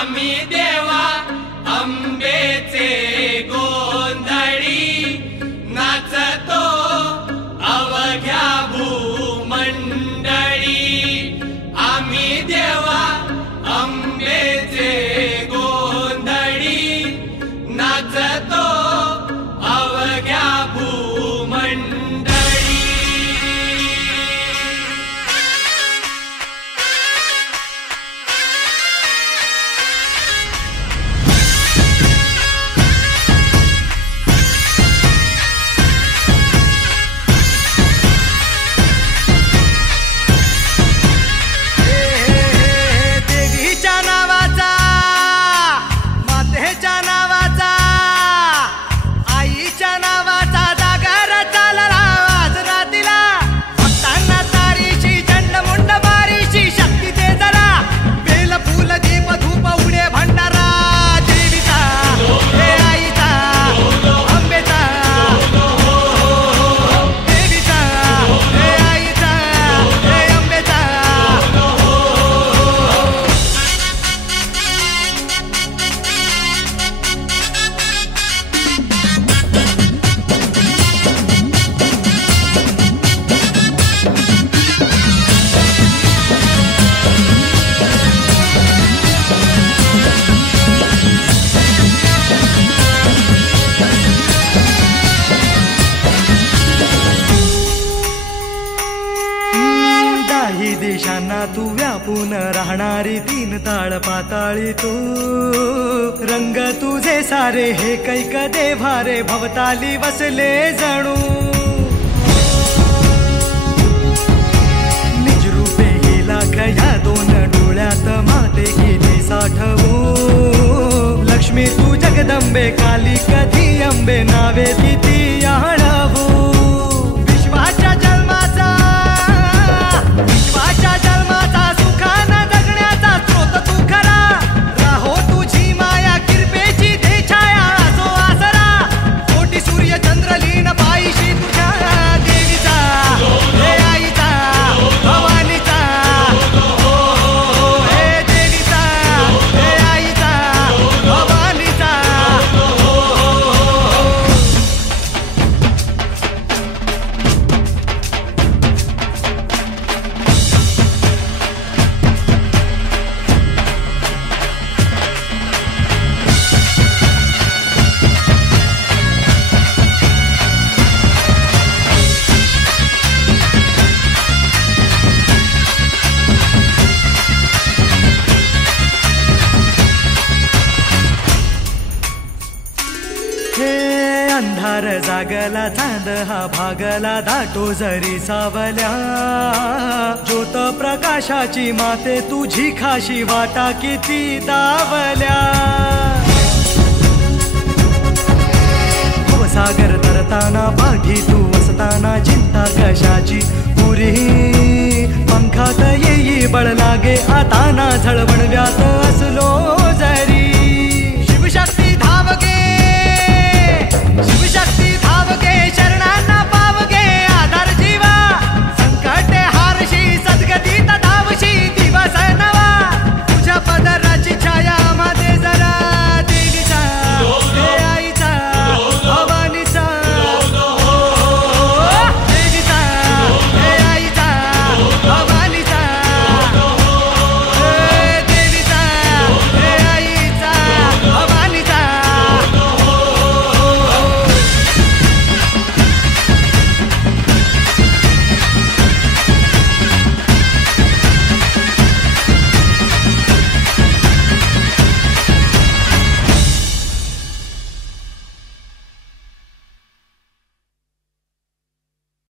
आम्ही देवा अंबेचे गोंधळी नाचतो अवघ्या भूमंडळी। आम्ही देवा अंबेचे गोंधळी नाचतो अवघ्या भूमंडळी। देशांना तू व्यापून राहणारी तीन ताळ पाताळी तू। रंग तुझे सारे हे कैक देभारे भवताली वसले जणू। निजरूपे गेला खया दोन डोळ्यात माते गेले साठवू। लक्ष्मी तू जगदंबे काली कधी अंबे नावे किती आणवू। विश्वाच्या जन्माचा सुखाना जगण्याचा स्रोत तू खरा। राहो तुझी माया कृपेची दे छाया असो आसरा। कोटी सूर्य चंद्र लीन पायीशी तुझ्या देवीचा हे आईचा भवानीचा। हे देवीचा हे आईचा भवानीचा। अंधार जागला चांद हा भागला दाटो जरी सावल्या। ज्योत प्रकाशाची माते तुझी खाशी वाटा किती दावल्या। भवसागर तरताना पाठी तू असताना चिंता कशाची पुरी। पंखात येई बळ लागे आता ना झळवण व्यात